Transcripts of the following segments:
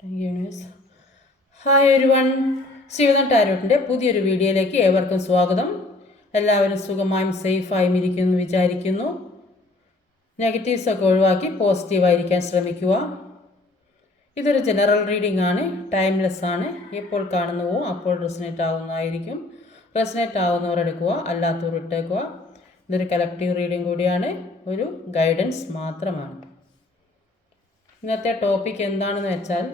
Thank you news. Hi everyone, Shivadan ടാരോട്ടിൻ്റെ പുതിയൊരു വീഡിയോയിലേക്ക് ഏവർക്കും സ്വാഗതം. എല്ലാവരും സുഖമായും സേഫായും ഇരിക്കുന്നു വിചാരിക്കുന്നു. നെഗറ്റീവ്സൊക്കെ ഒഴിവാക്കി പോസിറ്റീവായിരിക്കാൻ ശ്രമിക്കുക. ഇതൊരു ജനറൽ റീഡിംഗ് ആണ്, ടൈംലെസ് ആണ്. എപ്പോൾ കാണുന്നുവോ അപ്പോൾ റെസനേറ്റ് ആവുന്നതായിരിക്കും. റെസനേറ്റ് ആവുന്നവർ എടുക്കുക, അല്ലാത്തവർ ഇട്ടേക്കുക. ഇതൊരു കളക്റ്റീവ് റീഡിംഗ് കൂടിയാണ്, ഒരു ഗൈഡൻസ് മാത്രമാണ്. ഇന്നത്തെ ടോപ്പിക് എന്താണെന്ന് വെച്ചാൽ,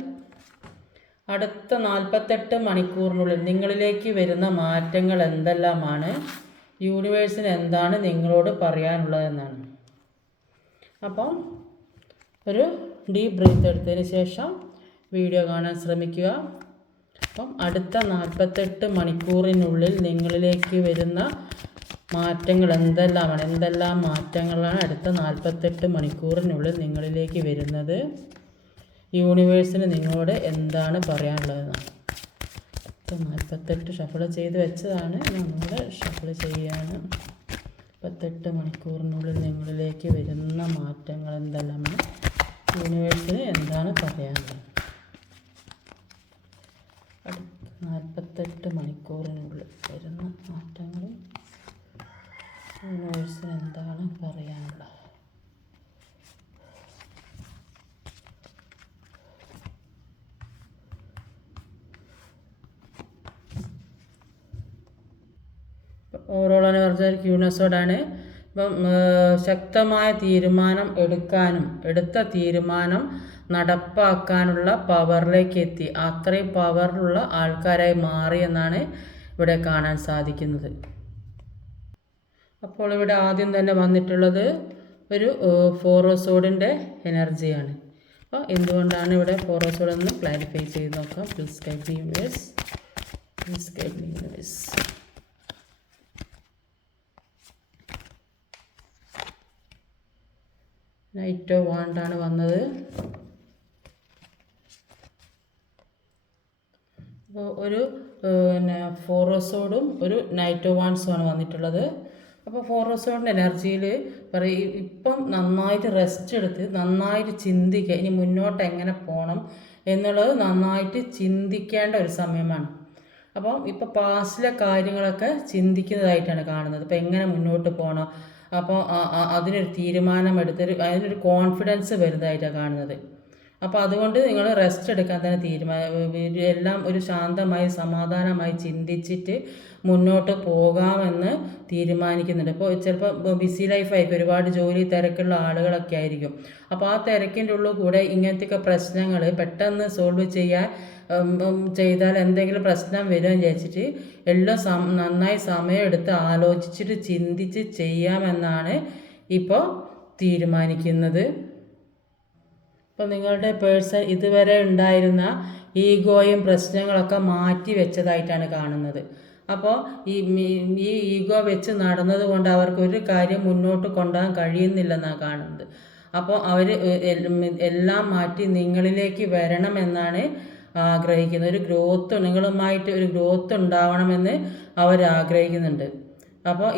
അടുത്ത 48 മണിക്കൂറിനുള്ളിൽ നിങ്ങളിലേക്ക് വരുന്ന മാറ്റങ്ങൾ എന്തെല്ലാമാണ്, യൂണിവേഴ്സിന് എന്താണ് നിങ്ങളോട് പറയാനുള്ളതെന്നാണ്. അപ്പം ഒരു ഡീപ്പ് ബ്രീത്ത് എടുത്തതിന് ശേഷം വീഡിയോ കാണാൻ ശ്രമിക്കുക. അപ്പം അടുത്ത 48 മണിക്കൂറിനുള്ളിൽ നിങ്ങളിലേക്ക് വരുന്ന മാറ്റങ്ങൾ എന്തെല്ലാം മാറ്റങ്ങളാണ് അടുത്ത 48 മണിക്കൂറിനുള്ളിൽ നിങ്ങളിലേക്ക് വരുന്നത്, യൂണിവേഴ്സിന് നിങ്ങളോട് എന്താണ് പറയാനുള്ളതെന്നാണ്. ഇപ്പം 48 ഷഫിൾ ചെയ്ത് വെച്ചതാണ്, നമ്മൾ ഷഫിൾ ചെയ്യുകയാണ്. 48 മണിക്കൂറിനുള്ളിൽ നിങ്ങളിലേക്ക് വരുന്ന മാറ്റങ്ങൾ എന്തെല്ലാമാണ്, യൂണിവേഴ്സിന് എന്താണ് പറയാനുള്ളത്. അടുത്ത 48 മണിക്കൂറിനുള്ളിൽ വരുന്ന മാറ്റങ്ങളും യൂണിവേഴ്സിന് എന്താണ് പറയാനുള്ളത്. ഓവറോൾ എനർജി ക്യൂനസോടാണ്. ഇപ്പം ശക്തമായ തീരുമാനം എടുക്കാനും എടുത്ത തീരുമാനം നടപ്പാക്കാനുള്ള പവറിലേക്ക് എത്തി, അത്രയും പവറിലുള്ള ആൾക്കാരായി മാറി എന്നാണ് ഇവിടെ കാണാൻ സാധിക്കുന്നത്. അപ്പോൾ ഇവിടെ ആദ്യം തന്നെ വന്നിട്ടുള്ളത് ഒരു 4 ഓഫ് സോഡിൻ്റെ എനർജിയാണ്. അപ്പോൾ എന്തുകൊണ്ടാണ് ഇവിടെ 4 ഓഫ് സോഡ് എന്ന് ക്ലാരിഫൈ ചെയ്ത് നോക്കാം. Please guide me universe, please guide me universe. Knight of വാണ്ടാണ് വന്നത്. അപ്പോൾ ഒരു 4 ഓഫ് സോഡും ഒരു നൈറ്റ് ഓഫ് വാണ്ട്സുമാണ് വന്നിട്ടുള്ളത്. അപ്പോൾ 4 ഓഫ് സോഡിൻ്റെ എനർജിയിൽ പറയും, ഇപ്പം നന്നായിട്ട് റെസ്റ്റ് എടുത്ത് നന്നായിട്ട് ചിന്തിക്കുക, ഇനി മുന്നോട്ട് എങ്ങനെ പോകണം എന്നുള്ളത് നന്നായിട്ട് ചിന്തിക്കേണ്ട ഒരു സമയമാണ്. അപ്പം ഇപ്പോൾ പാസ്റ്റിലെ കാര്യങ്ങളൊക്കെ ചിന്തിക്കുന്നതായിട്ടാണ് കാണുന്നത്. ഇപ്പോൾ എങ്ങനെ മുന്നോട്ട് പോകണം, അപ്പോൾ അതിനൊരു തീരുമാനമെടുത്തൊരു അതിനൊരു കോൺഫിഡൻസ് വരുന്നതായിട്ടാണ് കാണുന്നത്. അപ്പോൾ അതുകൊണ്ട് നിങ്ങൾ റെസ്റ്റ് എടുക്കാൻ തന്നെ എല്ലാം ഒരു ശാന്തമായി സമാധാനമായി ചിന്തിച്ചിട്ട് മുന്നോട്ട് പോകാമെന്ന് തീരുമാനിക്കുന്നുണ്ട്. ഇപ്പോൾ ചിലപ്പോൾ ബിസി ലൈഫായിരിക്കും, ഒരുപാട് ജോലി തിരക്കുള്ള ആളുകളൊക്കെ ആയിരിക്കും. അപ്പോൾ ആ തിരക്കിൻ്റെ ഉള്ളിൽ കൂടെ ഇങ്ങനത്തെയൊക്കെ പ്രശ്നങ്ങൾ പെട്ടെന്ന് സോൾവ് ചെയ്താൽ എന്തെങ്കിലും പ്രശ്നം വരുമെന്ന് വിചാരിച്ചിട്ട് എല്ലാം നന്നായി സമയമെടുത്ത് ആലോചിച്ചിട്ട് ചിന്തിച്ച് ചെയ്യാമെന്നാണ് ഇപ്പോൾ തീരുമാനിക്കുന്നത്. ഇപ്പോൾ നിങ്ങളുടെ പേഴ്സൺ ഇതുവരെ ഉണ്ടായിരുന്ന ഈഗോയും പ്രശ്നങ്ങളൊക്കെ മാറ്റി വെച്ചതായിട്ടാണ് കാണുന്നത്. അപ്പോൾ ഈ ഈഗോ വെച്ച് നടന്നത് കൊണ്ട് അവർക്ക് ഒരു കാര്യം മുന്നോട്ട് കൊണ്ടുപോകാൻ കഴിയുന്നില്ലെന്നാണ് കാണുന്നത്. അപ്പോൾ അവർ എല്ലാം മാറ്റി നിങ്ങളിലേക്ക് വരണമെന്നാണ് ആഗ്രഹിക്കുന്നത്. ഒരു ഗ്രോത്ത്, നിങ്ങളുമായിട്ട് ഒരു ഗ്രോത്ത് ഉണ്ടാവണമെന്ന് അവർ ആഗ്രഹിക്കുന്നുണ്ട്. അപ്പോൾ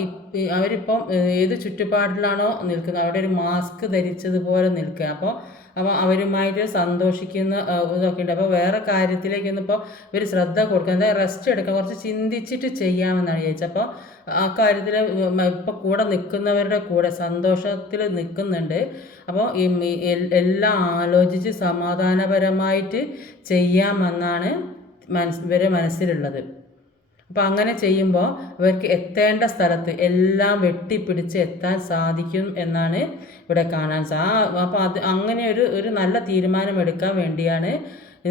അവരിപ്പം ഏത് ചുറ്റുപാടിലാണോ നിൽക്കുന്നത് അവിടെ ഒരു മാസ്ക് ധരിച്ചതുപോലെ നിൽക്കുക. അപ്പോൾ അവരുമായിട്ട് സന്തോഷിക്കുന്ന ഇതൊക്കെ ഉണ്ട്. അപ്പോൾ വേറെ കാര്യത്തിലേക്കൊന്നും ഇപ്പോൾ ഇവർ ശ്രദ്ധ കൊടുക്കുക, റെസ്റ്റ് എടുക്കുക, കുറച്ച് ചിന്തിച്ചിട്ട് ചെയ്യാമെന്നാണ് വിചാരിച്ചത്. അപ്പോൾ ആ കാര്യത്തിൽ ഇപ്പോൾ കൂടെ നിൽക്കുന്നവരുടെ കൂടെ സന്തോഷത്തിൽ നിൽക്കുന്നുണ്ട്. അപ്പോൾ എല്ലാം ആലോചിച്ച് സമാധാനപരമായിട്ട് ചെയ്യാമെന്നാണ് ഇവരുടെ മനസ്സിലുള്ളത്. അപ്പോൾ അങ്ങനെ ചെയ്യുമ്പോൾ അവർക്ക് എത്തേണ്ട സ്ഥലത്ത് എല്ലാം വെട്ടിപ്പിടിച്ച് എത്താൻ സാധിക്കും എന്നാണ് ഇവിടെ കാണാൻ അപ്പോൾ അങ്ങനെ ഒരു നല്ല തീരുമാനം എടുക്കാൻ വേണ്ടിയാണ്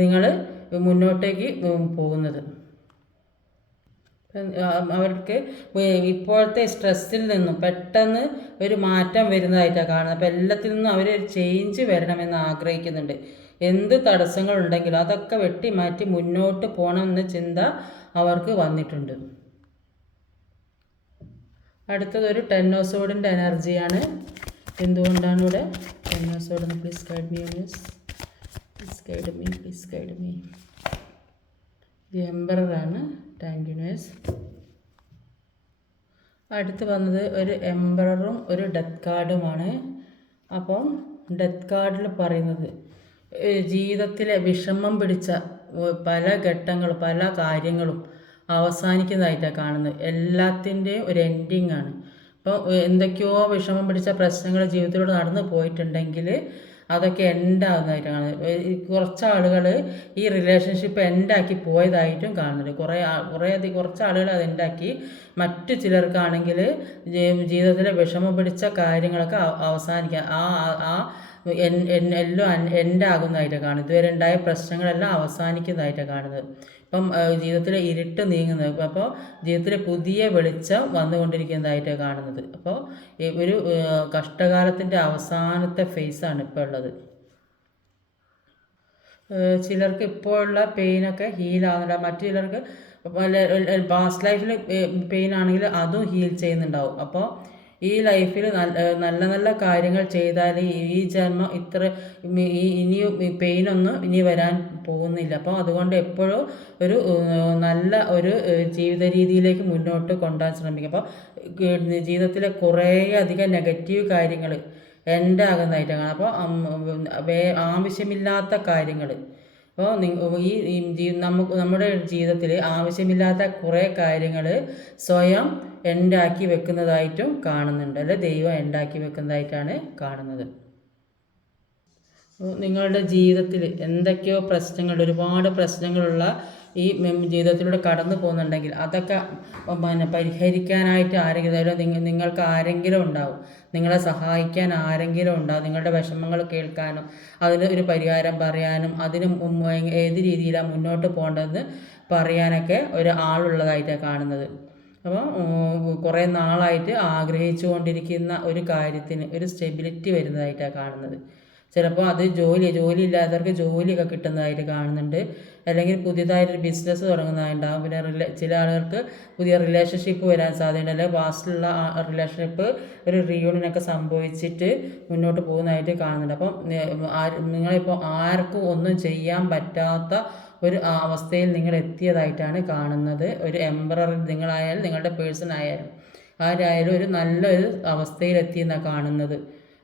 നിങ്ങൾ മുന്നോട്ടേക്ക് പോകുന്നത്. അവർക്ക് ഇപ്പോഴത്തെ സ്ട്രെസ്സിൽ നിന്നും പെട്ടെന്ന് ഒരു മാറ്റം വരുന്നതായിട്ടാണ് കാണുന്നത്. അപ്പോൾ എല്ലാത്തിൽ നിന്നും അവർ ഒരു ചേഞ്ച് വരണമെന്ന് ആഗ്രഹിക്കുന്നുണ്ട്. എന്ത് തടസ്സങ്ങളുണ്ടെങ്കിലും അതൊക്കെ വെട്ടിമാറ്റി മുന്നോട്ട് പോകണമെന്ന ചിന്ത അവർക്ക് വന്നിട്ടുണ്ട്. അടുത്തതൊരു 10 ഓഫ് സോഡിൻ്റെ എനർജിയാണ്. എന്തുകൊണ്ടാണ് ഇവിടെ 10 of sword? Please guide me universe, please guide me, please guide me. The എംപററാണ്. Thank you universe. അടുത്ത് വന്നത് ഒരു എംപററും ഒരു ഡെത്ത് കാർഡുമാണ്. അപ്പം ഡെത്ത് കാർഡിൽ പറയുന്നത് ജീവിതത്തിലെ വിഷമം പിടിച്ച പല ഘട്ടങ്ങളും പല കാര്യങ്ങളും അവസാനിക്കുന്നതായിട്ടാണ് കാണുന്നത്. എല്ലാത്തിൻ്റെയും ഒരു എൻഡിങ് ആണ്. അപ്പോൾ എന്തൊക്കെയോ വിഷമം പിടിച്ച പ്രശ്നങ്ങൾ ജീവിതത്തിലൂടെ നടന്നു പോയിട്ടുണ്ടെങ്കിൽ അതൊക്കെ എൻഡാകുന്നതായിട്ട് കാണുന്നത്. കുറച്ച് ആളുകൾ ഈ റിലേഷൻഷിപ്പ് എൻഡാക്കി പോയതായിട്ടും കാണുന്നുണ്ട്. കുറച്ച് ആളുകൾ അത് എൻഡാക്കി, മറ്റു ചിലർക്കാണെങ്കിൽ ജീവിതത്തിലെ വിഷമം പിടിച്ച കാര്യങ്ങളൊക്കെ അവസാനിക്കാൻ ആ എല്ലാം എൻഡാകുന്നതായിട്ടാണ് കാണുന്നത്. ഇതുവരെ ഉണ്ടായ പ്രശ്നങ്ങളെല്ലാം അവസാനിക്കുന്നതായിട്ടാണ് കാണുന്നത്. ഇപ്പം ജീവിതത്തിലെ ഇരുട്ട് നീങ്ങുന്നത്, അപ്പോൾ ജീവിതത്തിലെ പുതിയ വെളിച്ചം വന്നുകൊണ്ടിരിക്കുന്നതായിട്ടാണ് കാണുന്നത്. അപ്പോൾ ഒരു കഷ്ടകാലത്തിൻ്റെ അവസാനത്തെ ഫേസാണ് ഇപ്പോൾ ഉള്ളത്. ചിലർക്ക് ഇപ്പോഴുള്ള പെയിനൊക്കെ ഹീലാകുന്നുണ്ട്. മറ്റു ചിലർക്ക് പാസ്റ്റ് ലൈഫിൽ പെയിൻ ആണെങ്കിൽ അതും ഹീൽ ചെയ്യുന്നുണ്ടാവും. അപ്പോൾ ഈ ലൈഫിൽ നല്ല നല്ല കാര്യങ്ങൾ ചെയ്താൽ ഈ ജന്മം ഇനിയും ഈ പെയിനൊന്നും ഇനി വരാൻ പോകുന്നില്ല. അപ്പോൾ അതുകൊണ്ട് എപ്പോഴും ഒരു നല്ല ഒരു ജീവിത രീതിയിലേക്ക് മുന്നോട്ട് കൊണ്ടുപോകാൻ ശ്രമിക്കുക. അപ്പോൾ ജീവിതത്തിലെ കുറേയധികം നെഗറ്റീവ് കാര്യങ്ങൾ എൻഡാകുന്നതായിട്ടാണ്. അപ്പോൾ ആവശ്യമില്ലാത്ത കാര്യങ്ങൾ, അപ്പോൾ നമ്മുടെ ജീവിതത്തിൽ ആവശ്യമില്ലാത്ത കുറേ കാര്യങ്ങൾ സ്വയം എൻഡാക്കി വെക്കുന്നതായിട്ടും കാണുന്നുണ്ട്, അല്ലെ ദൈവം എൻഡാക്കി വെക്കുന്നതായിട്ടാണ് കാണുന്നത്. നിങ്ങളുടെ ജീവിതത്തിൽ എന്തൊക്കെയോ പ്രശ്നങ്ങൾ, ഒരുപാട് പ്രശ്നങ്ങളുള്ള ഈ ജീവിതത്തിലൂടെ കടന്നു പോകുന്നുണ്ടെങ്കിൽ അതൊക്കെ പരിഹരിക്കാനായിട്ട് ആരെങ്കിലും, നിങ്ങൾക്ക് ആരെങ്കിലും ഉണ്ടാവും, നിങ്ങളെ സഹായിക്കാൻ ആരെങ്കിലും ഉണ്ടാവും, നിങ്ങളുടെ വിഷമങ്ങൾ കേൾക്കാനും അതിന് ഒരു പരിഹാരം പറയാനും അതിന് ഏത് രീതിയിലാണ് മുന്നോട്ട് പോകേണ്ടതെന്ന് പറയാനൊക്കെ ഒരാളുള്ളതായിട്ടാണ് കാണുന്നത്. അപ്പോൾ കുറേ നാളായിട്ട് ആഗ്രഹിച്ചു കൊണ്ടിരിക്കുന്ന ഒരു കാര്യത്തിന് ഒരു സ്റ്റെബിലിറ്റി വരുന്നതായിട്ടാണ് കാണുന്നത്. ചിലപ്പോൾ അത് ജോലി ഇല്ലാത്തവർക്ക് ജോലിയൊക്കെ കിട്ടുന്നതായിട്ട് കാണുന്നുണ്ട്, അല്ലെങ്കിൽ പുതിയതായിട്ടൊരു ബിസിനസ് തുടങ്ങുന്നതായിട്ടുണ്ടാകും. പിന്നെ ചില ആളുകൾക്ക് പുതിയ റിലേഷൻഷിപ്പ് വരാൻ സാധ്യതയുണ്ട്, അല്ലെങ്കിൽ പാസ്റ്റിലുള്ള റിലേഷൻഷിപ്പ് ഒരു റീയൂണിയനൊക്കെ സംഭവിച്ചിട്ട് മുന്നോട്ട് പോകുന്നതായിട്ട് കാണുന്നുണ്ട്. അപ്പം നിങ്ങളിപ്പോൾ ആർക്കും ഒന്നും ചെയ്യാൻ പറ്റാത്ത ഒരു അവസ്ഥയിൽ നിങ്ങൾ എത്തിയതായിട്ടാണ് കാണുന്നത്. ഒരു എംപറർ നിങ്ങളായാലും നിങ്ങളുടെ പേഴ്സൺ ആയാലും ആരായാലും ഒരു നല്ലൊരു അവസ്ഥയിലെത്തിയെന്നാണ് കാണുന്നത്.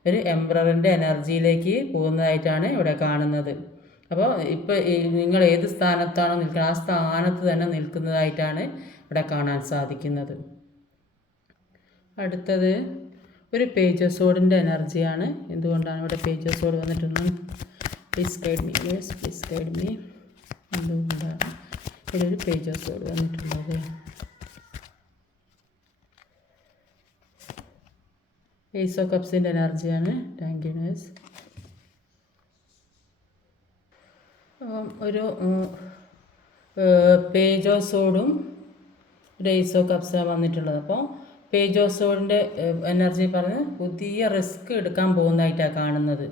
ഒരു എംപററിൻ്റെ എനർജിയിലേക്ക് പോകുന്നതായിട്ടാണ് ഇവിടെ കാണുന്നത്. അപ്പോൾ ഇപ്പോൾ നിങ്ങൾ ഏത് സ്ഥാനത്താണോ നിൽക്കുന്നത് ആ സ്ഥാനത്ത് തന്നെ നിൽക്കുന്നതായിട്ടാണ് ഇവിടെ കാണാൻ സാധിക്കുന്നത്. അടുത്തത് ഒരു പേജ് ഓഫ് സോഡിൻ്റെ എനർജിയാണ്. എന്തുകൊണ്ടാണ് ഇവിടെ പേജ് ഓഫ് സോഡ് വന്നിട്ടുള്ളത്? Please guide me, yes please guide me. എന്തുകൊണ്ടാണ് ഇവിടെ ഒരു പേജ് ഓഫ് സോഡ് വന്നിട്ടുള്ളത്? ഏസ് ഓഫ് കപ്സിൻ്റെ എനർജിയാണ്. Thank you nice. ഒരു പേജ് ഓഫ് സോഡും ഒരു ഏസ് ഓഫ് കപ്സാണ് വന്നിട്ടുള്ളത്. അപ്പോൾ പേജ് ഓഫ് സോഡിൻ്റെ എനർജി പറഞ്ഞ് പുതിയ റിസ്ക് എടുക്കാൻ പോകുന്നതായിട്ടാണ് കാണുന്നത്.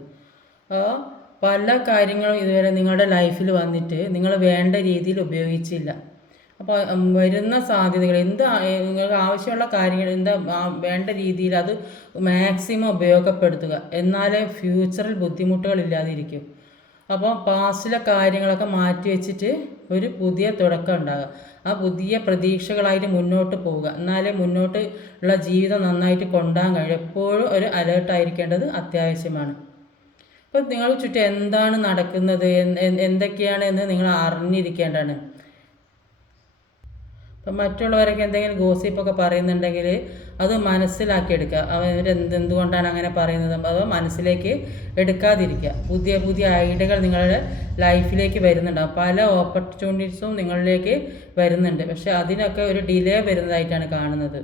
പല കാര്യങ്ങളും ഇതുവരെ നിങ്ങളുടെ ലൈഫിൽ വന്നിട്ട് നിങ്ങൾ വേണ്ട രീതിയിൽ ഉപയോഗിച്ചില്ല. അപ്പോൾ വരുന്ന സാധ്യതകൾ നിങ്ങൾക്ക് ആവശ്യമുള്ള കാര്യങ്ങൾ വേണ്ട രീതിയിൽ അത് മാക്സിമം ഉപയോഗപ്പെടുത്തുക, എന്നാലേ ഫ്യൂച്ചറിൽ ബുദ്ധിമുട്ടുകളില്ലാതിരിക്കും. അപ്പോൾ പാസ്റ്റിലെ കാര്യങ്ങളൊക്കെ മാറ്റി വെച്ചിട്ട് ഒരു പുതിയ തുടക്കം ഉണ്ടാകുക, ആ പുതിയ പ്രതീക്ഷകളായിട്ട് മുന്നോട്ട് പോവുക, എന്നാലേ മുന്നോട്ട് ഉള്ള ജീവിതം നന്നായിട്ട് കൊണ്ടുപോകാൻ കഴിയും. എപ്പോഴും ഒരു അലേർട്ടായിരിക്കേണ്ടത് അത്യാവശ്യമാണ്. അപ്പോൾ നിങ്ങൾ ചുറ്റും എന്താണ് നടക്കുന്നത്, എന്തൊക്കെയാണ് എന്ന് നിങ്ങൾ അറിഞ്ഞിരിക്കേണ്ടതാണ്. അപ്പം മറ്റുള്ളവരൊക്കെ എന്തെങ്കിലും ഗോസിപ്പൊക്കെ പറയുന്നുണ്ടെങ്കിൽ അത് മനസ്സിലാക്കിയെടുക്കുക. എന്തുകൊണ്ടാണ് അങ്ങനെ പറയുന്നത് അത് മനസ്സിലേക്ക് എടുക്കാതിരിക്കുക. പുതിയ പുതിയ ഐഡിയകൾ നിങ്ങളുടെ ലൈഫിലേക്ക് വരുന്നുണ്ടാകും, പല ഓപ്പർച്യൂണിറ്റീസും നിങ്ങളിലേക്ക് വരുന്നുണ്ട്. പക്ഷെ അതിനൊക്കെ ഒരു ഡിലേ വരുന്നതായിട്ടാണ് കാണുന്നത്.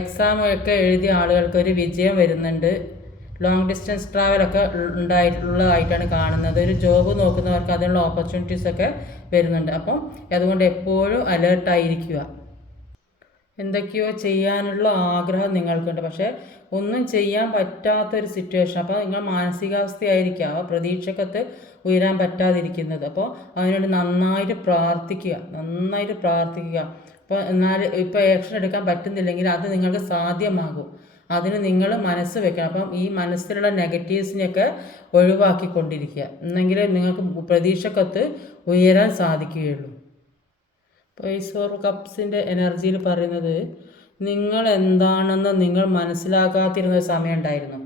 എക്സാം ഒക്കെ എഴുതിയ ആളുകൾക്ക് ഒരു വിജയം വരുന്നുണ്ട്. ലോങ് ഡിസ്റ്റൻസ് ട്രാവലൊക്കെ ഉള്ളതായിട്ടാണ് കാണുന്നത്. ഒരു ജോബ് നോക്കുന്നവർക്ക് അതിനുള്ള ഓപ്പർച്യൂണിറ്റീസൊക്കെ വരുന്നുണ്ട്. അപ്പം അതുകൊണ്ട് എപ്പോഴും അലേർട്ടായിരിക്കുക. എന്തൊക്കെയോ ചെയ്യാനുള്ള ആഗ്രഹം നിങ്ങൾക്കുണ്ട്, പക്ഷേ ഒന്നും ചെയ്യാൻ പറ്റാത്തൊരു സിറ്റുവേഷൻ. അപ്പോൾ നിങ്ങൾ മാനസികാവസ്ഥയായിരിക്കുക ആ പ്രതീക്ഷക്കത്ത് ഉയരാൻ പറ്റാതിരിക്കുന്നത്. അപ്പോൾ അതിനുവേണ്ടി നന്നായിട്ട് പ്രാർത്ഥിക്കുക. അപ്പോൾ ഇപ്പോൾ ആക്ഷൻ എടുക്കാൻ പറ്റുന്നില്ലെങ്കിൽ അത് നിങ്ങൾക്ക് സാധ്യമാകും. അതിന് നിങ്ങൾ മനസ്സ് വെക്കണം. അപ്പം ഈ മനസ്സിലുള്ള നെഗറ്റീവ്സിനെയൊക്കെ ഒഴിവാക്കിക്കൊണ്ടിരിക്കുക, എന്നെങ്കിലേ നിങ്ങൾക്ക് പ്രതീക്ഷക്കത്ത് ഉയരാൻ സാധിക്കുകയുള്ളൂ. അപ്പോൾ ഈ ഫോർ കപ്സിൻ്റെ എനർജിയിൽ പറയുന്നത് നിങ്ങൾ എന്താണെന്ന് നിങ്ങൾ മനസ്സിലാക്കാതിരുന്ന ഒരു സമയം ഉണ്ടായിരുന്നു.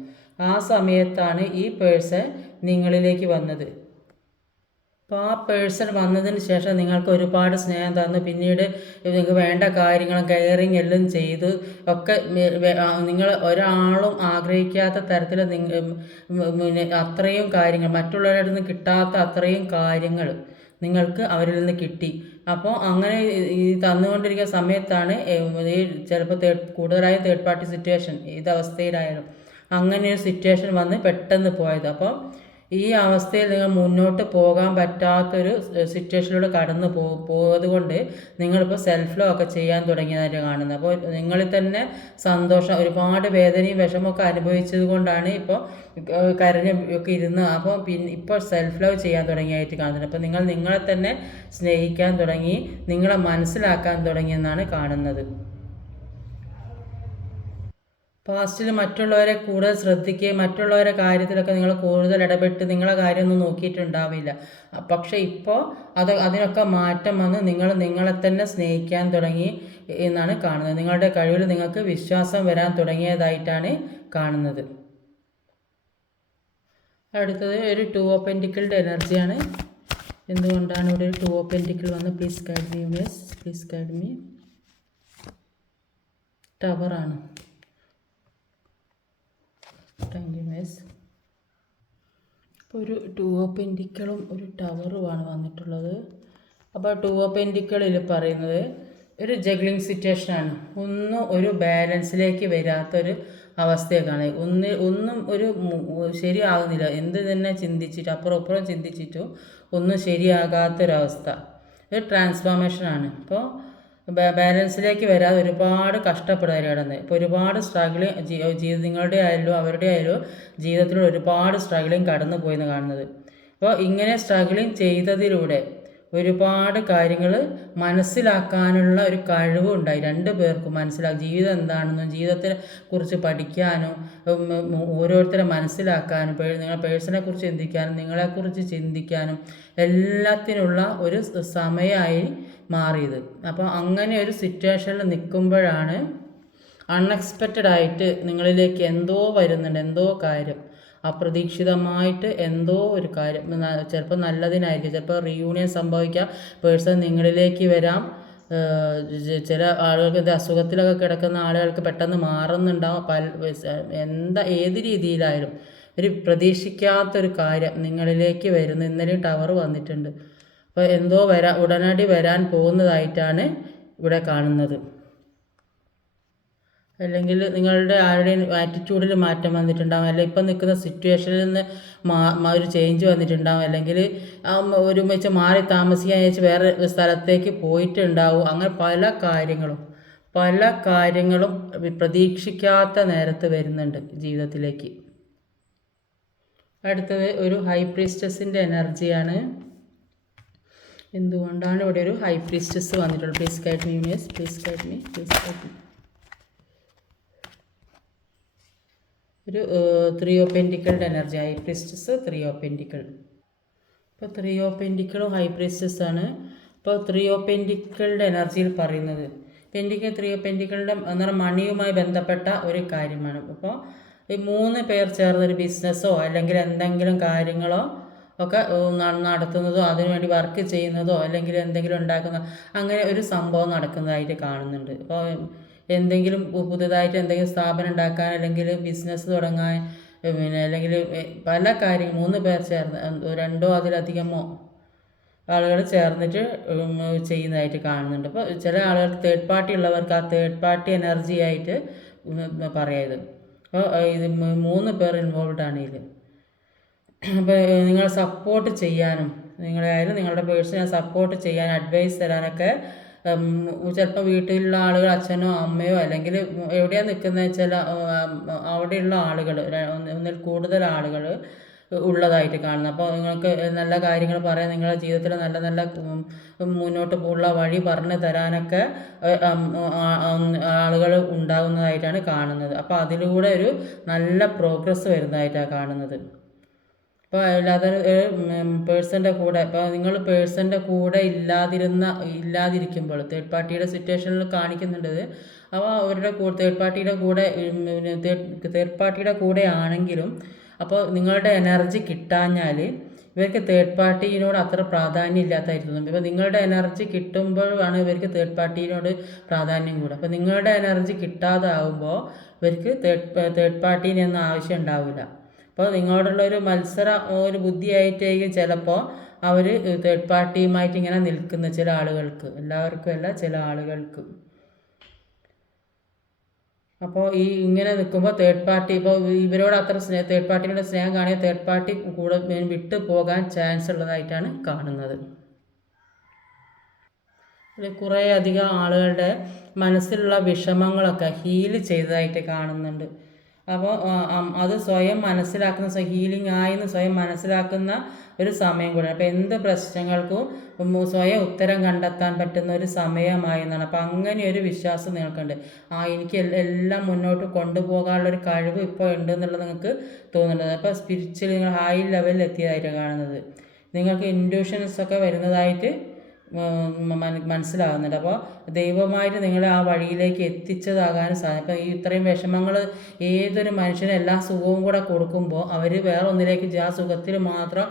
ആ സമയത്താണ് ഈ പേഴ്സൺ നിങ്ങളിലേക്ക് വന്നത്. അപ്പോൾ ആ പേഴ്സൺ വന്നതിന് ശേഷം നിങ്ങൾക്ക് ഒരുപാട് സ്നേഹം തന്നു, പിന്നീട് നിങ്ങൾക്ക് വേണ്ട കാര്യങ്ങളും കെയറിങ് എല്ലാം ചെയ്തു ഒക്കെ നിങ്ങൾ ഒരാളും ആഗ്രഹിക്കാത്ത തരത്തിൽ പിന്നെ അത്രയും കാര്യങ്ങൾ മറ്റുള്ളവരുടെ നിന്ന് കിട്ടാത്ത അത്രയും കാര്യങ്ങൾ നിങ്ങൾക്ക് അവരിൽ നിന്ന് കിട്ടി. അപ്പോൾ അങ്ങനെ ഈ തന്നുകൊണ്ടിരിക്കുന്ന സമയത്താണ് ഈ ചിലപ്പോൾ കൂടുതലായും തേർഡ് പാർട്ടി സിറ്റുവേഷൻ ഇതവസ്ഥയിലായാലും അങ്ങനെ ഒരു സിറ്റുവേഷൻ വന്ന് പെട്ടെന്ന് പോയത്. അപ്പോൾ ഈ അവസ്ഥയിൽ നിങ്ങൾ മുന്നോട്ട് പോകാൻ പറ്റാത്തൊരു സിറ്റുവേഷനിലൂടെ കടന്നു പോയതുകൊണ്ട് നിങ്ങളിപ്പോൾ സെൽഫ് ലോ ഒക്കെ ചെയ്യാൻ തുടങ്ങിയതായിട്ട് കാണുന്നത്. അപ്പോൾ നിങ്ങളിൽ തന്നെ സന്തോഷം, ഒരുപാട് വേദനയും വിഷമമൊക്കെ അനുഭവിച്ചത് കൊണ്ടാണ് ഇപ്പോൾ കരഞ്ഞൊക്കെ ഇരുന്ന് അപ്പോൾ ഇപ്പോൾ സെൽഫ് ലവ് ചെയ്യാൻ തുടങ്ങിയായിട്ട് കാണുന്നത്. അപ്പോൾ നിങ്ങൾ നിങ്ങളെ തന്നെ സ്നേഹിക്കാൻ തുടങ്ങി, നിങ്ങളെ മനസ്സിലാക്കാൻ തുടങ്ങിയെന്നാണ് കാണുന്നത്. പാസ്റ്റിൽ മറ്റുള്ളവരെ കൂടുതൽ ശ്രദ്ധിക്കുകയും മറ്റുള്ളവരെ കാര്യത്തിലൊക്കെ നിങ്ങൾ കൂടുതൽ ഇടപെട്ട് നിങ്ങളെ കാര്യമൊന്നും നോക്കിയിട്ടുണ്ടാവില്ല. പക്ഷേ ഇപ്പോൾ അതിനൊക്കെ മാറ്റം വന്ന് നിങ്ങളെ തന്നെ സ്നേഹിക്കാൻ തുടങ്ങി എന്നാണ് കാണുന്നത്. നിങ്ങളുടെ കഴിവിൽ നിങ്ങൾക്ക് വിശ്വാസം വരാൻ തുടങ്ങിയതായിട്ടാണ് കാണുന്നത്. അടുത്തത് ഒരു 2 ഓഫ് പെന്റിക്കിളുടെ എനർജിയാണ്. എന്തുകൊണ്ടാണ് ഇവിടെ ഒരു 2 ഓഫ് പെന്റിക്കിൾ വന്ന്? Please guide me universe, please guide me. ടവറാണ്. Thank you miss. ഇപ്പോൾ ഒരു 2 ഓഫ് പെന്റിക്കിളും ഒരു ടവറുമാണ് വന്നിട്ടുള്ളത്. അപ്പോൾ 2 ഓഫ് പെന്റിക്കിളിൽ പറയുന്നത് ഒരു ജഗ്ലിംഗ് സിറ്റുവേഷനാണ്. ഒന്നും ഒരു ബാലൻസിലേക്ക് വരാത്തൊരു അവസ്ഥയൊക്കെയാണ്. ഒന്നും ഒരു ശരിയാകുന്നില്ല. എന്ത് തന്നെ ചിന്തിച്ചിട്ട് അപ്പുറം ചിന്തിച്ചിട്ടും ഒന്നും ശരിയാകാത്തൊരവസ്ഥ. ഒരു ട്രാൻസ്ഫോർമേഷനാണ്. അപ്പോൾ ബാലൻസിലേക്ക് വരാതെ ഒരുപാട് കഷ്ടപ്പെടുകയാണ് കിടന്നത്. ഇപ്പോൾ ഒരുപാട് സ്ട്രഗിളിങ് നിങ്ങളുടെ ആയാലും അവരുടെ ആയാലും ജീവിതത്തിൽ ഒരുപാട് സ്ട്രഗിളിങ് കടന്നു പോയെന്ന് കാണുന്നത്. അപ്പോൾ ഇങ്ങനെ സ്ട്രഗിളിങ് ചെയ്തതിലൂടെ ഒരുപാട് കാര്യങ്ങൾ മനസ്സിലാക്കാനുള്ള ഒരു കഴിവ് ഉണ്ടായി. 2 പേർക്കും ജീവിതം എന്താണെന്നും ജീവിതത്തെ കുറിച്ച് പഠിക്കാനും ഓരോരുത്തരെ മനസ്സിലാക്കാനും നിങ്ങളുടെ പേഴ്സണെ കുറിച്ച് ചിന്തിക്കാനും നിങ്ങളെക്കുറിച്ച് ചിന്തിക്കാനും എല്ലാത്തിനുള്ള ഒരു സമയമായി മാറിയത്. അപ്പോൾ അങ്ങനെ ഒരു സിറ്റുവേഷനിൽ നിൽക്കുമ്പോഴാണ് അൺഎക്സ്പെക്റ്റഡ് ആയിട്ട് നിങ്ങളിലേക്ക് എന്തോ വരുന്നുണ്ട്, എന്തോ കാര്യം അപ്രതീക്ഷിതമായിട്ട് എന്തോ ഒരു കാര്യം, ചിലപ്പോൾ നല്ലതിനായിരിക്കും, ചിലപ്പോൾ റീയൂണിയൻ സംഭവിക്കാം, പേഴ്സൺ നിങ്ങളിലേക്ക് വരാം. ചില ആളുകൾക്ക് ഇത് അസുഖത്തിലൊക്കെ കിടക്കുന്ന ആളുകൾക്ക് പെട്ടെന്ന് മാറുന്നുണ്ടാവും. ഏത് രീതിയിലായാലും ഒരു പ്രതീക്ഷിക്കാത്തൊരു കാര്യം നിങ്ങളിലേക്ക് വരുന്നു. ഇന്നലെയും ടവർ വന്നിട്ടുണ്ട്. അപ്പോൾ എന്തോ ഉടനടി വരാൻ പോകുന്നതായിട്ടാണ് ഇവിടെ കാണുന്നത്. അല്ലെങ്കിൽ നിങ്ങളുടെ ആരുടെയും ആറ്റിറ്റ്യൂഡിൽ മാറ്റം വന്നിട്ടുണ്ടാകും, അല്ലെങ്കിൽ ഇപ്പം നിൽക്കുന്ന സിറ്റുവേഷനിൽ നിന്ന് ഒരു ചേഞ്ച് വന്നിട്ടുണ്ടാകും, അല്ലെങ്കിൽ ഒരുമിച്ച് മാറി താമസിക്കാൻ വെച്ച് വേറെ സ്ഥലത്തേക്ക് പോയിട്ടുണ്ടാവും. അങ്ങനെ പല കാര്യങ്ങളും പ്രതീക്ഷിക്കാത്ത നേരത്ത് വരുന്നുണ്ട് ജീവിതത്തിലേക്ക്. അടുത്തത് ഒരു ഹൈ പ്രീസ്റ്റസിൻ്റെ എനർജിയാണ്. എന്തുകൊണ്ടാണ് ഇവിടെ ഒരു ഹൈ പ്രീസ്റ്റസ് വന്നിട്ടുള്ളത്? Please guide me universe, please guide me, please guide me. ഒരു 3 ഓഫ് പെന്റിക്കിളുടെ energy, high priestess, 3 of pentacle. ഇപ്പോൾ 3 ഓഫ് പെന്റിക്കിളും ഹൈ പ്രീസ്റ്റസ് ആണ്. ഇപ്പോൾ 3 ഓഫ് പെന്റിക്കിളുടെ എനർജിയിൽ പറയുന്നത് 3 ഓഫ് പെന്റിക്കിളുടെ മണിയുമായി ബന്ധപ്പെട്ട ഒരു കാര്യമാണ്. അപ്പോൾ ഈ 3 പേർ ചേർന്നൊരു ബിസിനസ്സോ അല്ലെങ്കിൽ എന്തെങ്കിലും കാര്യങ്ങളോ ഒക്കെ നടത്തുന്നതോ അതിനുവേണ്ടി വർക്ക് ചെയ്യുന്നതോ അല്ലെങ്കിൽ എന്തെങ്കിലും ഉണ്ടാക്കുന്ന അങ്ങനെ ഒരു സംഭവം നടക്കുന്നതായിട്ട് കാണുന്നുണ്ട്. അപ്പോൾ എന്തെങ്കിലും പുതുതായിട്ട് എന്തെങ്കിലും സ്ഥാപനം ഉണ്ടാക്കാൻ അല്ലെങ്കിൽ ബിസിനസ് തുടങ്ങാൻ അല്ലെങ്കിൽ പല കാര്യങ്ങൾ 3 പേർ ചേർന്ന് 2 അതിലധികമോ ആളുകൾ ചേർന്നിട്ട് ചെയ്യുന്നതായിട്ട് കാണുന്നുണ്ട്. അപ്പോൾ ചില ആളുകൾക്ക് തേർഡ് പാർട്ടി ഉള്ളവർക്ക് ആ തേർഡ് പാർട്ടി എനർജി ആയിട്ട് പറയാത്. അപ്പോൾ ഇത് 3 പേർ ഇൻവോൾവ് ആണ് ഇതിൽ. അപ്പോൾ നിങ്ങളെ സപ്പോർട്ട് ചെയ്യാനും നിങ്ങളുടെ പേഴ്സണെ സപ്പോർട്ട് ചെയ്യാൻ അഡ്വൈസ് തരാനൊക്കെ ചിലപ്പോൾ വീട്ടിലുള്ള ആളുകൾ അച്ഛനോ അമ്മയോ അല്ലെങ്കിൽ എവിടെയാണ് നിൽക്കുന്നത് വെച്ചാൽ അവിടെയുള്ള ആളുകൾ ഒന്നിൽ കൂടുതൽ ആളുകൾ ഉള്ളതായിട്ട് കാണുന്നത്. അപ്പോൾ നിങ്ങൾക്ക് നല്ല കാര്യങ്ങൾ പറയാൻ നിങ്ങളുടെ ജീവിതത്തിൽ നല്ല നല്ല മുന്നോട്ട് പോകുന്ന വഴി പറഞ്ഞു തരാനൊക്കെ ആളുകൾ ഉണ്ടാകുന്നതായിട്ടാണ് കാണുന്നത്. അപ്പോൾ അതിലൂടെ ഒരു നല്ല പ്രോഗ്രസ് വരുന്നതായിട്ടാണ് കാണുന്നത്. അപ്പോൾ അല്ലാതെ പേഴ്സൻ്റെ കൂടെ ഇപ്പോൾ നിങ്ങൾ പേഴ്സൻ്റെ കൂടെ ഇല്ലാതിരിക്കുമ്പോൾ തേർഡ് പാർട്ടിയുടെ സിറ്റുവേഷനിൽ കാണിക്കുന്നുണ്ട്. അപ്പോൾ അവരുടെ തേർഡ് പാർട്ടിയുടെ കൂടെ ആണെങ്കിലും അപ്പോൾ നിങ്ങളുടെ എനർജി കിട്ടാഞ്ഞാൽ ഇവർക്ക് തേർഡ് പാർട്ടിയിനോട് അത്ര പ്രാധാന്യം ഇല്ലാത്തായിട്ട് തോന്നും. ഇപ്പോൾ നിങ്ങളുടെ എനർജി കിട്ടുമ്പോഴാണ് ഇവർക്ക് തേർഡ് പാർട്ടിയിനോട് പ്രാധാന്യം കൂടുക. അപ്പോൾ നിങ്ങളുടെ എനർജി കിട്ടാതാവുമ്പോൾ ഇവർക്ക് തേർഡ് പാർട്ടീനൊന്നും ആവശ്യം ഉണ്ടാവില്ല. അപ്പോൾ നിങ്ങളോടുള്ള ഒരു ബുദ്ധിയായിട്ടായിരിക്കും ചിലപ്പോൾ അവർ തേർഡ് പാർട്ടിയുമായിട്ട് ഇങ്ങനെ നിൽക്കുന്ന ചില ആളുകൾക്ക്, എല്ലാവർക്കും അല്ല, ചില ആളുകൾക്ക്. അപ്പോൾ ഇങ്ങനെ നിൽക്കുമ്പോൾ തേർഡ് പാർട്ടി, ഇപ്പോൾ ഇവരോട് അത്ര തേർഡ് പാർട്ടിയുടെ സ്നേഹം കാണിയ തേർഡ് പാർട്ടി കൂടെ വിട്ടു പോകാൻ ചാൻസ് ഉള്ളതായിട്ടാണ് കാണുന്നത്. കുറേ അധികം ആളുകളുടെ മനസ്സിലുള്ള വിഷമങ്ങളൊക്കെ ഹീല് ചെയ്തതായിട്ട് കാണുന്നുണ്ട്. അപ്പോൾ അത് സ്വയം മനസ്സിലാക്കുന്ന, ഹീലിംഗ് ആയെന്ന് സ്വയം മനസ്സിലാക്കുന്ന ഒരു സമയം കൂടെയാണ്. അപ്പോൾ എന്ത് പ്രശ്നങ്ങൾക്കും സ്വയം ഉത്തരം കണ്ടെത്താൻ പറ്റുന്ന ഒരു സമയമായി എന്നാണ്. അപ്പോൾ അങ്ങനെ ഒരു വിശ്വാസം നിങ്ങൾക്കുണ്ട്. എനിക്ക് എല്ലാം മുന്നോട്ട് കൊണ്ടുപോകാനുള്ളൊരു കഴിവ് ഇപ്പോൾ ഉണ്ട് എന്നുള്ളത് നിങ്ങൾക്ക് തോന്നുന്നുണ്ട്. അപ്പോൾ സ്പിരിച്വൽ നിങ്ങൾ ഹൈ ലെവലിൽ എത്തിയതായിട്ട് കാണുന്നത്. നിങ്ങൾക്ക് ഇൻഡ്യൂഷൻസ് ഒക്കെ വരുന്നതായിട്ട് മനസ്സിലാകുന്നുണ്ട്. അപ്പോൾ ദൈവമായിട്ട് നിങ്ങളെ ആ വഴിയിലേക്ക് എത്തിച്ചതാകാനും സാധിക്കും. അപ്പോൾ ഇത്രയും വിഷമങ്ങൾ ഏതൊരു മനുഷ്യനും എല്ലാ സുഖവും കൂടെ കൊടുക്കുമ്പോൾ അവർ വേറെ ഒന്നിലേക്ക് ആ സുഖത്തിൽ മാത്രം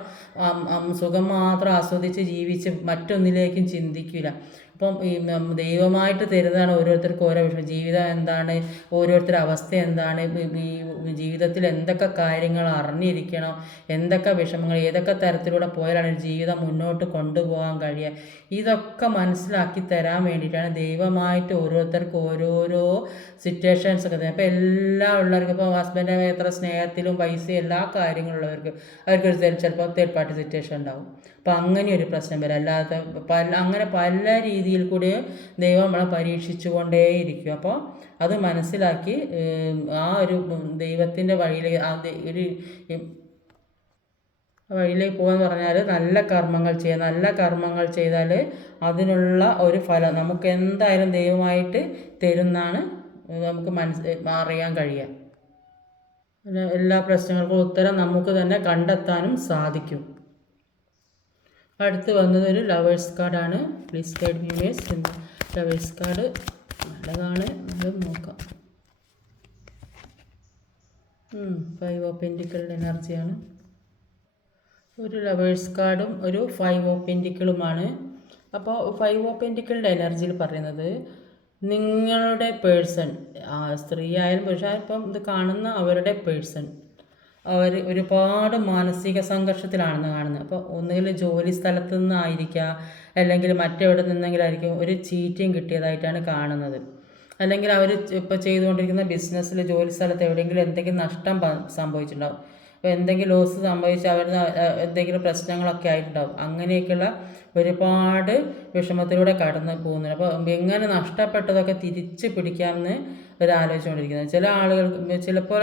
സുഖം മാത്രം ആസ്വദിച്ച് ജീവിച്ച് മറ്റൊന്നിലേക്കും ചിന്തിക്കില്ല. അപ്പം ഈ ദൈവമായിട്ട് തരുന്നതാണ് ഓരോരുത്തർക്കും ഓരോ വിഷയം. ജീവിതം എന്താണ്, ഓരോരുത്തരുടെ അവസ്ഥ എന്താണ്, ഈ ജീവിതത്തിൽ എന്തൊക്കെ കാര്യങ്ങൾ അറിഞ്ഞിരിക്കണം, എന്തൊക്കെ വിഷമങ്ങൾ, ഏതൊക്കെ തരത്തിലൂടെ പോയാലാണ് ജീവിതം മുന്നോട്ട് കൊണ്ടുപോകാൻ കഴിയുക, ഇതൊക്കെ മനസ്സിലാക്കി തരാൻ വേണ്ടിയിട്ടാണ് ദൈവമായിട്ട് ഓരോരുത്തർക്കും ഓരോരോ സിറ്റുവേഷൻസ് ഒക്കെ തരുന്നത്. അപ്പോൾ എല്ലാ ഉള്ളവർക്ക്, ഇപ്പോൾ ഹസ്ബൻഡ് എത്ര സ്നേഹത്തിലും പൈസ എല്ലാ കാര്യങ്ങളുള്ളവർക്ക് അവർക്കൊരു ചിലപ്പോൾ തേർഡ് പാർട്ടി സിറ്റുവേഷൻ ഉണ്ടാവും. അപ്പോൾ അങ്ങനെ ഒരു പ്രശ്നം വരും. അല്ലാതെ അങ്ങനെ പല രീതിയിൽ കൂടി ദൈവം നമ്മളെ പരീക്ഷിച്ചു കൊണ്ടേയിരിക്കും. അപ്പോൾ അത് മനസ്സിലാക്കി ആ ഒരു ദൈവത്തിൻ്റെ വഴിയിലേക്ക് പോകാന്ന് പറഞ്ഞാൽ നല്ല കർമ്മങ്ങൾ ചെയ്യുക. നല്ല കർമ്മങ്ങൾ ചെയ്താൽ അതിനുള്ള ഒരു ഫലം നമുക്ക് എന്തായാലും ദൈവമായിട്ട് തരുന്നാണ് നമുക്ക് അറിയാൻ കഴിയുക. എല്ലാ പ്രശ്നങ്ങൾക്കും ഉത്തരം നമുക്ക് തന്നെ കണ്ടെത്താനും സാധിക്കും. അടുത്ത് വന്നത് ഒരു ലവേഴ്സ് കാർഡാണ്. Please guide me viewers. Lovers card നല്ലതാണ്, എന്നാലും നോക്കാം. 5 ഓഫ് പെന്റിക്കിളുടെ എനർജിയാണ്. ഒരു ലവേഴ്സ് കാർഡും ഒരു 5 ഓഫ് പെന്റിക്കിളുമാണ്. അപ്പോൾ 5 ഓഫ് പെന്റിക്കിളുടെ എനർജിയിൽ പറയുന്നത് നിങ്ങളുടെ പേഴ്സൺ, സ്ത്രീ ആയാലും പുരുഷനായാലും, ഇപ്പം ഇത് കാണുന്ന അവരുടെ പേഴ്സൺ അവർ ഒരുപാട് മാനസിക സംഘർഷത്തിലാണെന്ന് കാണുന്നത്. അപ്പോൾ ഒന്നുകിൽ ജോലി സ്ഥലത്തു നിന്നായിരിക്കാം, അല്ലെങ്കിൽ മറ്റെവിടെ നിന്നെങ്കിലും ആയിരിക്കും ഒരു ചീറ്റിങ് കിട്ടിയതായിട്ടാണ് കാണുന്നത്. അല്ലെങ്കിൽ അവർ ഇപ്പോൾ ചെയ്തുകൊണ്ടിരിക്കുന്ന ബിസിനസ്സിൽ, ജോലി സ്ഥലത്ത് എവിടെയെങ്കിലും എന്തെങ്കിലും നഷ്ടം സംഭവിച്ചിട്ടുണ്ടാവും. അപ്പോൾ എന്തെങ്കിലും ലോസ് സംഭവിച്ച് അവർ എന്തെങ്കിലും പ്രശ്നങ്ങളൊക്കെ ആയിട്ടുണ്ടാവും. അങ്ങനെയൊക്കെയുള്ള ഒരുപാട് വിഷമത്തിലൂടെ കടന്നു പോകുന്നുണ്ട്. അപ്പോൾ എങ്ങനെ നഷ്ടപ്പെട്ടതൊക്കെ തിരിച്ച് പിടിക്കാമെന്ന് ആലോചിച്ചുകൊണ്ടിരിക്കുന്നത്. ചില ആളുകൾക്ക് ചിലപ്പോൾ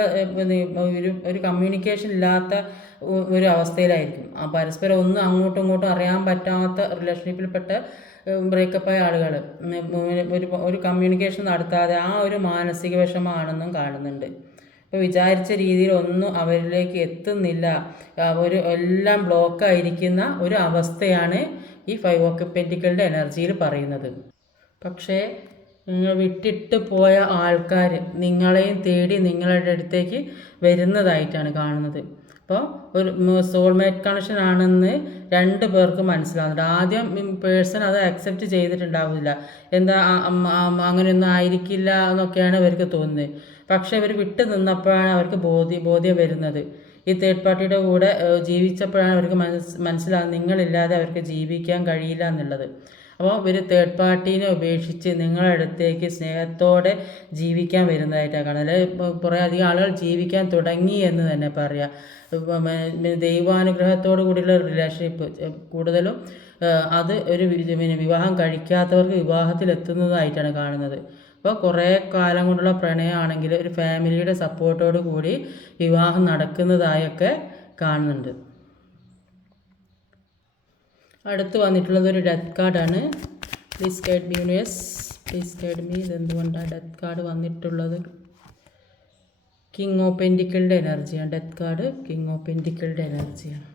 ഒരു കമ്മ്യൂണിക്കേഷൻ ഇല്ലാത്ത ഒരു അവസ്ഥയിലായിരിക്കും. പരസ്പരം ഒന്നും അങ്ങോട്ടും ഇങ്ങോട്ടും അറിയാൻ പറ്റാത്ത റിലേഷൻഷിപ്പിൽപ്പെട്ട ബ്രേക്കപ്പായ ആളുകൾ ഒരു കമ്മ്യൂണിക്കേഷൻ നടത്താതെ ആ ഒരു മാനസിക വിഷമമാണെന്നും കാണുന്നുണ്ട്. ഇപ്പോൾ വിചാരിച്ച രീതിയിൽ ഒന്നും അവരിലേക്ക് എത്തുന്നില്ല, എല്ലാം ബ്ലോക്കായിരിക്കുന്ന ഒരു അവസ്ഥയാണ് ഈ 5 ഓഫ് പെന്റിക്കിളുടെ എനർജിയിൽ പറയുന്നത്. പക്ഷേ നിങ്ങൾ വിട്ടിട്ട് പോയ ആൾക്കാർ നിങ്ങളെയും തേടി നിങ്ങളുടെ അടുത്തേക്ക് വരുന്നതായിട്ടാണ് കാണുന്നത്. അപ്പോൾ ഒരു സോൾമേറ്റ് കണക്ഷൻ ആണെന്ന് 2 പേർക്ക് മനസ്സിലാവുന്നുണ്ട്. ആദ്യം പേഴ്സൺ അത് അക്സെപ്റ്റ് ചെയ്തിട്ടുണ്ടാവില്ല, എന്താ അങ്ങനെയൊന്നും ആയിരിക്കില്ല എന്നൊക്കെയാണ് ഇവർക്ക് തോന്നുന്നത്. പക്ഷേ ഇവർ വിട്ടു നിന്നപ്പോഴാണ് അവർക്ക് ബോധ്യം വരുന്നത്. ഈ തേർഡ് പാർട്ടിയുടെ കൂടെ ജീവിച്ചപ്പോഴാണ് അവർക്ക് മനസ്സിലാകുന്നത് നിങ്ങളില്ലാതെ അവർക്ക് ജീവിക്കാൻ കഴിയില്ല എന്നുള്ളത്. അപ്പോൾ ഇവർ തേർഡ് പാർട്ടീനെ ഉപേക്ഷിച്ച് നിങ്ങളുടെ അടുത്തേക്ക് സ്നേഹത്തോടെ ജീവിക്കാൻ വരുന്നതായിട്ടാണ് കാണുന്നത്. കുറേ അധികം ആളുകൾ ജീവിക്കാൻ തുടങ്ങി എന്ന് തന്നെ പറയാം. ദൈവാനുഗ്രഹത്തോടു കൂടിയുള്ള റിലേഷൻഷിപ്പ് കൂടുതലും അത് ഒരു വിവാഹം കഴിക്കാത്തവർക്ക് വിവാഹത്തിലെത്തുന്നതായിട്ടാണ് കാണുന്നത്. അപ്പോൾ കുറേ കാലം കൊണ്ടുള്ള പ്രണയമാണെങ്കിൽ ഒരു ഫാമിലിയുടെ സപ്പോർട്ടോട് കൂടി വിവാഹം നടക്കുന്നതായൊക്കെ കാണുന്നുണ്ട്. അടുത്ത് വന്നിട്ടുള്ളത് ഒരു ഡെത്ത് കാർഡാണ്. Please guide me universe, please guide me. ഇതെന്തുകൊണ്ടാണ് ഡെത്ത് കാർഡ് വന്നിട്ടുള്ളത്? കിങ് ഓഫ് പെന്റിക്കിളുടെ എനർജിയാണ് ഡെത്ത് കാർഡ്. കിങ് ഓഫ് പെന്റിക്കിളുടെ എനർജിയാണ്.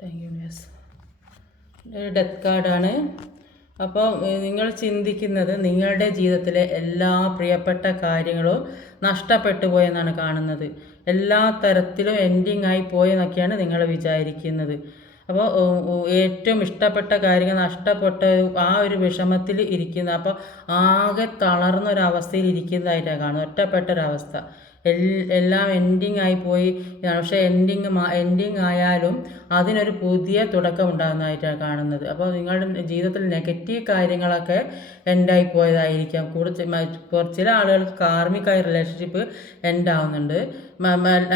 Thank you universe. ഡെത്ത് കാർഡാണ്. അപ്പോൾ നിങ്ങൾ ചിന്തിക്കുന്നത് നിങ്ങളുടെ ജീവിതത്തിലെ എല്ലാ പ്രിയപ്പെട്ട കാര്യങ്ങളും നഷ്ടപ്പെട്ടു പോയെന്നാണ് കാണുന്നത്. എല്ലാ തരത്തിലും എൻഡിങ് ആയി പോയെന്നൊക്കെയാണ് നിങ്ങൾ വിചാരിക്കുന്നത്. അപ്പോൾ ഏറ്റവും ഇഷ്ടപ്പെട്ട കാര്യങ്ങൾ നഷ്ടപ്പെട്ട ആ ഒരു വിഷമത്തിൽ ഇരിക്കുന്ന, അപ്പോൾ ആകെ തളർന്നൊരവസ്ഥയിൽ ഇരിക്കുന്നതായിട്ടാണ് കാണുന്നത്. ഒറ്റപ്പെട്ടൊരവസ്ഥ. എല്ലാം എൻഡിങ് ആയി പോയി. പക്ഷേ എൻഡിങ് ആയാലും അതിനൊരു പുതിയ തുടക്കം ഉണ്ടാകുന്നതായിട്ടാണ് കാണുന്നത്. അപ്പോൾ നിങ്ങളുടെ ജീവിതത്തിൽ നെഗറ്റീവ് കാര്യങ്ങളൊക്കെ എൻഡായി പോയതായിരിക്കാം. ചില ആളുകൾക്ക് കാർമികമായ റിലേഷൻഷിപ്പ് എൻഡാവുന്നുണ്ട്.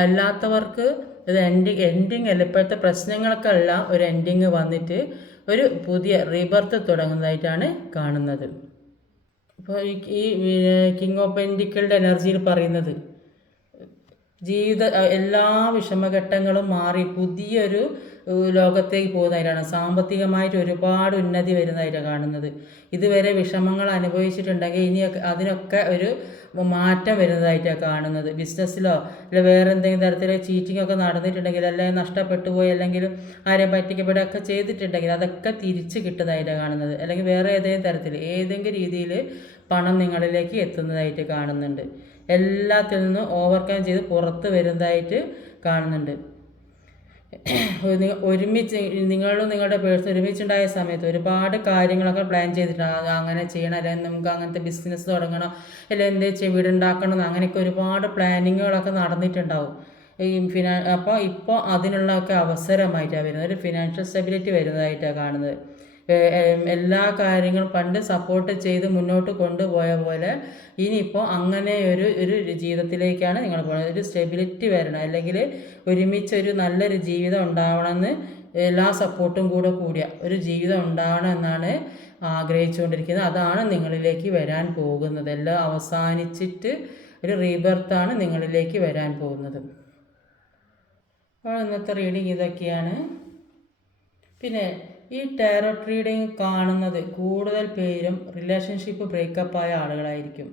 അല്ലാത്തവർക്ക് ഇത് എൻഡിങ് അല്ല. ഇപ്പോഴത്തെ പ്രശ്നങ്ങൾക്കെല്ലാം ഒരു എൻഡിങ് വന്നിട്ട് ഒരു പുതിയ റീബർത്ത് തുടങ്ങുന്നതായിട്ടാണ് കാണുന്നത്. അപ്പോൾ ഈ കിങ് ഓഫ് പെന്റിക്കിളുടെ എനർജിയിൽ പറയുന്നത് എല്ലാ വിഷമഘട്ടങ്ങളും മാറി പുതിയൊരു ലോകത്തേക്ക് പോകുന്നതായിട്ടാണ്. സാമ്പത്തികമായിട്ട് ഒരുപാട് ഉന്നതി വരുന്നതായിട്ടാണ് കാണുന്നത്. ഇതുവരെ വിഷമങ്ങൾ അനുഭവിച്ചിട്ടുണ്ടെങ്കിൽ ഇനി അതിനൊക്കെ ഒരു മാറ്റം വരുന്നതായിട്ടാണ് കാണുന്നത്. ബിസിനസ്സിലോ അല്ല വേറെ എന്തെങ്കിലും തരത്തിൽ ചീറ്റിംഗ് ഒക്കെ നടന്നിട്ടുണ്ടെങ്കിൽ, അല്ലെങ്കിൽ നഷ്ടപ്പെട്ടു പോയി, അല്ലെങ്കിൽ ആരെയും പറ്റിക്കപ്പെടുകയൊക്കെ ചെയ്തിട്ടുണ്ടെങ്കിൽ അതൊക്കെ തിരിച്ച് കിട്ടുന്നതായിട്ടാണ് കാണുന്നത്. അല്ലെങ്കിൽ വേറെ ഏതെങ്കിലും രീതിയിൽ പണം നിങ്ങളിലേക്ക് എത്തുന്നതായിട്ട് കാണുന്നുണ്ട്. എല്ലാത്തിൽ നിന്നും ഓവർകം ചെയ്ത് പുറത്ത് വരുന്നതായിട്ട് കാണുന്നുണ്ട്. നിങ്ങളും നിങ്ങളുടെ പേഴ്സൺ ഒരുമിച്ചുണ്ടായ സമയത്ത് ഒരുപാട് കാര്യങ്ങളൊക്കെ പ്ലാൻ ചെയ്തിട്ടുണ്ട്. അങ്ങനെ ചെയ്യണം, അല്ലെങ്കിൽ നമുക്ക് അങ്ങനത്തെ ബിസിനസ് തുടങ്ങണം, അല്ലെങ്കിൽ എന്താ വീടുണ്ടാക്കണം, അങ്ങനെയൊക്കെ ഒരുപാട് പ്ലാനിങ്ങുകളൊക്കെ നടന്നിട്ടുണ്ടാവും. അപ്പോൾ ഇപ്പോൾ അതിനുള്ളതൊക്കെ അവസരമായിട്ടാണ് വരുന്നത്. ഒരു ഫിനാൻഷ്യൽ സ്റ്റെബിലിറ്റി വരുന്നതായിട്ടാണ് കാണുന്നത്. എല്ലാ കാര്യങ്ങളും പണ്ട് സപ്പോർട്ട് ചെയ്ത് മുന്നോട്ട് കൊണ്ടുപോയ പോലെ ഇനിയിപ്പോൾ അങ്ങനെ ഒരു ജീവിതത്തിലേക്കാണ് നിങ്ങൾ പോകുന്നത്. ഒരു സ്റ്റെബിലിറ്റി വരണം, അല്ലെങ്കിൽ ഒരുമിച്ചൊരു നല്ലൊരു ജീവിതം ഉണ്ടാവണമെന്ന് എല്ലാ സപ്പോർട്ടും കൂടിയ ഒരു ജീവിതം ഉണ്ടാവണം എന്നാണ് ആഗ്രഹിച്ചുകൊണ്ടിരിക്കുന്നത്. അതാണ് നിങ്ങളിലേക്ക് വരാൻ പോകുന്നത്. എല്ലാം അവസാനിച്ചിട്ട് ഒരു റീബർത്താണ് നിങ്ങളിലേക്ക് വരാൻ പോകുന്നത്. അപ്പോൾ ഇന്നത്തെ റീഡിങ് ഇതൊക്കെയാണ്. പിന്നെ ഈ ടാരോട്ട് റീഡിങ് കാണുന്നത് കൂടുതൽ പേരും റിലേഷൻഷിപ്പ് ബ്രേക്കപ്പായ ആളുകളായിരിക്കും.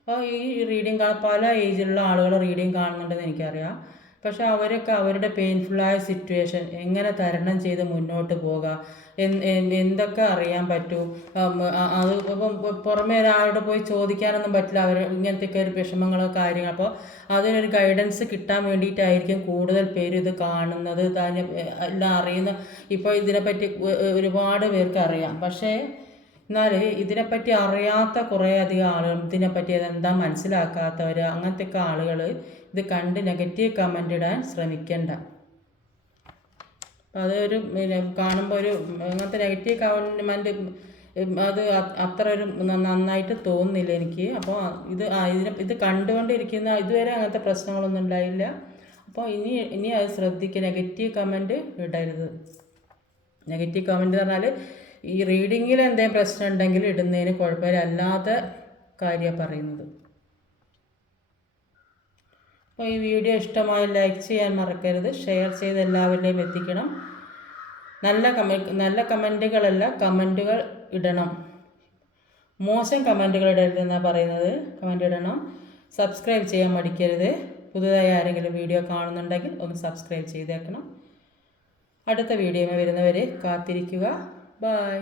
അപ്പോൾ ഈ റീഡിങ് പല ഏജിലുള്ള ആളുകൾ റീഡിങ് കാണുന്നുണ്ടെന്ന് എനിക്കറിയാം. പക്ഷെ അവരൊക്കെ അവരുടെ പെയിൻഫുള്ളായ സിറ്റുവേഷൻ എങ്ങനെ തരണം ചെയ്ത് മുന്നോട്ട് പോകുക, എന്തൊക്കെ അറിയാൻ പറ്റൂ, അത് ഇപ്പം പുറമേ ഒരാളോട് പോയി ചോദിക്കാനൊന്നും പറ്റില്ല. അവർ ഇങ്ങനത്തെയൊക്കെ ഒരു വിഷമങ്ങളോ കാര്യങ്ങൾ. അപ്പോൾ അതിനൊരു ഗൈഡൻസ് കിട്ടാൻ വേണ്ടിയിട്ടായിരിക്കും കൂടുതൽ പേര് ഇത് കാണുന്നത്. എല്ലാം അറിയുന്ന, ഇപ്പോൾ ഇതിനെപ്പറ്റി ഒരുപാട് പേർക്ക് അറിയാം. പക്ഷേ എന്നാൽ ഇതിനെപ്പറ്റി അറിയാത്ത കുറേ അധികം ആളുകൾ, ഇതിനെപ്പറ്റി അതെന്താ മനസ്സിലാക്കാത്തവർ, അങ്ങനത്തെയൊക്കെ ആളുകൾ ഇത് കണ്ട് നെഗറ്റീവ് കമൻ്റ് ഇടാൻ ശ്രമിക്കണ്ട. അപ്പോൾ അതൊരു കാണുമ്പോൾ ഒരു അങ്ങനത്തെ നെഗറ്റീവ് കമൻറ്റ് അത് അത്ര ഒരു നന്നായിട്ട് തോന്നുന്നില്ല എനിക്ക്. അപ്പോൾ ഇത് കണ്ടുകൊണ്ടിരിക്കുന്ന ഇതുവരെ അങ്ങനത്തെ പ്രശ്നങ്ങളൊന്നും ഉണ്ടായില്ല. അപ്പോൾ ഇനി അത് ശ്രദ്ധിക്കുക, നെഗറ്റീവ് കമൻറ്റ് ഇടരുത്. നെഗറ്റീവ് കമൻറ്റ് എന്ന് പറഞ്ഞാൽ ഈ റീഡിങ്ങിൽ എന്തെങ്കിലും പ്രശ്നം ഉണ്ടെങ്കിൽ ഇടുന്നതിന് കുഴപ്പമില്ല, അല്ലാത്ത കാര്യമാണ് പറയുന്നത്. അപ്പോൾ ഈ വീഡിയോ ഇഷ്ടമായി ലൈക്ക് ചെയ്യാൻ മറക്കരുത്, ഷെയർ ചെയ്ത് എല്ലാവരിലേക്കും എത്തിക്കണം. നല്ല കമൻറ്റുകളല്ല, കമൻറ്റുകൾ ഇടണം. മോശം കമൻറ്റുകൾ ഇടരുതെന്നാണ് പറയുന്നത്. കമൻറ്റ് ഇടണം. സബ്സ്ക്രൈബ് ചെയ്യാൻ മടിക്കരുത്. പുതുതായി ആരെങ്കിലും വീഡിയോ കാണുന്നുണ്ടെങ്കിൽ ഒന്ന് സബ്സ്ക്രൈബ് ചെയ്തേക്കണം. അടുത്ത വീഡിയോയിൽ വരുന്നവരെ കാത്തിരിക്കുക. ബൈ.